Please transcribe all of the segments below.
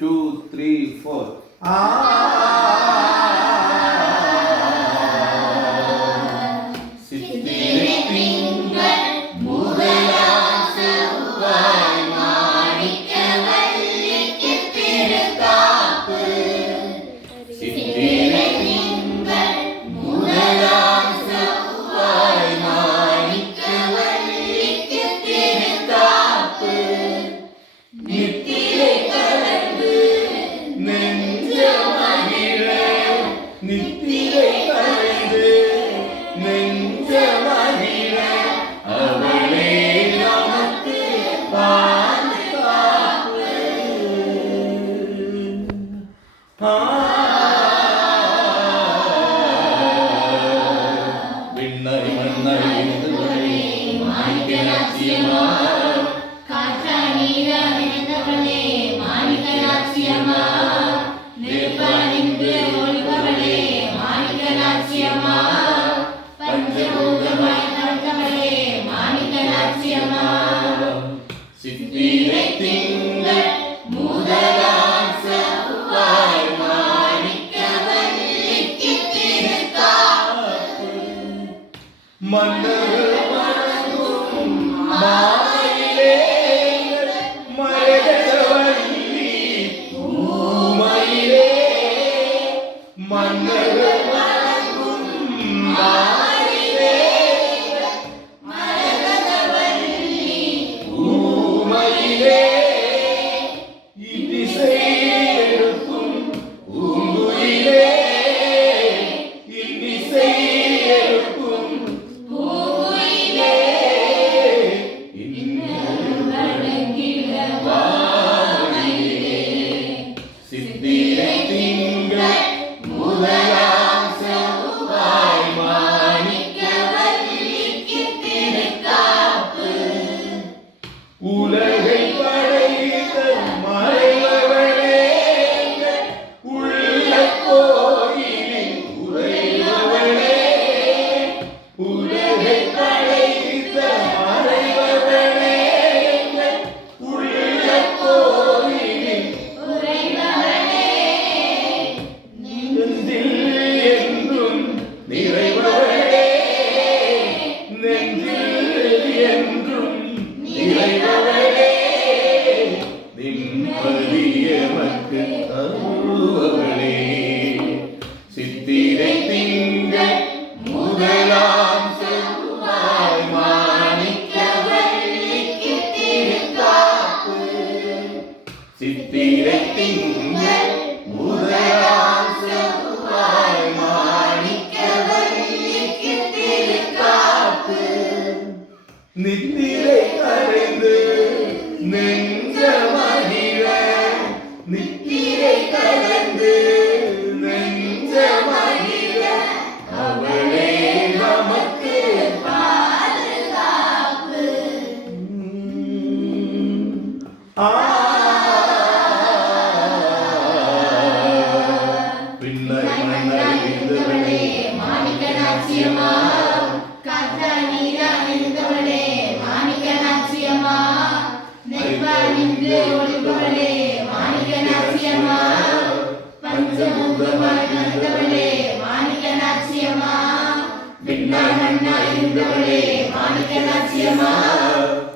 2 3 4 நித்திரை கலைந்து நெஞ்ச மகிழ அவளே நமக்கு பாதுகாப்பு. விண்ணை மண்ணை இருந்தவளே மாணிக்க ராஜ்யமா, காற்றா நீரா நிறைந்தவளே மாணிக்க ராஜ்யமா, நெருப்பானின்று ஒளிபவளே மாணிக்க ராஜ்யமா, பஞ்சபூதமாய் கலந்தவளே மாணிக்க ராஜ்யமா, சித்திரை திங்கள் முதலாம் செவ்வாய் மாணிக்கவல்லிக்கு திருக்காப்பு, மன்னர் வணங்கும் மாயிலே மரகதவல்லி பூமயிலே, மன்னர் வணங்கும் மாயிலே மரகதவல்லி பூமயிலே, இதிசை எழுப்பும் பூங்குயிலே, இன்னிசை எழுப்பும் பூங்குயிலே, வணங்கிட வாமையிலே, சித்திரை திங்கள் முதலாம் செவ்வாய் மாணிக்கவல்லிக்கு திருக்காப்பு, உலகை படைத்த மறைவவளே, உள்ள கோயிலில் உறைபவளே, உலகை படைத்த மறைவவளே, உள்ள கோயிலில் உறைபவளே, நெஞ்சில் என்றும் நிறைபவளே, நெஞ்சில் என்றும் நிறைபவளே, நிம்மதியமக்கு அருள்பவளே, சித்திரை திங்கள் முதலாம் செவ்வாய் மாணிக்கவல்லிக்கு திருக்காப்பு, சித்திரை திங்கள் முதலாம் செவ்வாய் மாணிக்கவல்லிக்கு திருக்காப்பு, நித்திரை கலைந்து நெஞ்ச மகிழ, நித்திரை கலைந்து நெஞ்ச மகிழ அவளே நமக்கு பாதுகாப்பு. பின்னை மன்னறிந்தவளே மாணிக்க ராஜ்யமா, காற்றா நீரா நிறைந்தவளே மாணிக்க ராஜ்யமா, நெருப்பானின்று ஒளிபவளே மாணிக்க ராஜ்யமா, பஞ்சபூதமாய் கலந்தவளே மாணிக்க ராஜ்யமா, விண்ணாய் மண்ணாய் இருந்தவளே மாணிக்க ராஜ்யமா,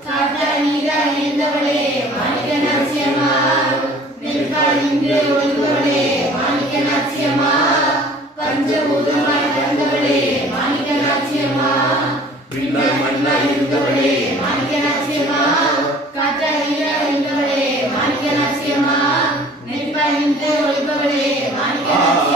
காற்றா நீரா நிறைந்தவளே மாணிக்க ராஜ்யமா, நெருப்பானின்று ஒளிபவளே மாணிக்க ராஜ்யமா, பஞ்சபூதமாய் கலந்தவளே மாணிக்க ராஜ்யமா, பின்னை மண்ணாய் இருந்தவளே மாணிக்க ராஜ்யமா, காற்றா நீரா நிறைந்தவளே மாணிக்க ராஜ்யமா, நெருப்பாய் நின்று ஒளிபவளே மாணிக்க ராஜ்யமா,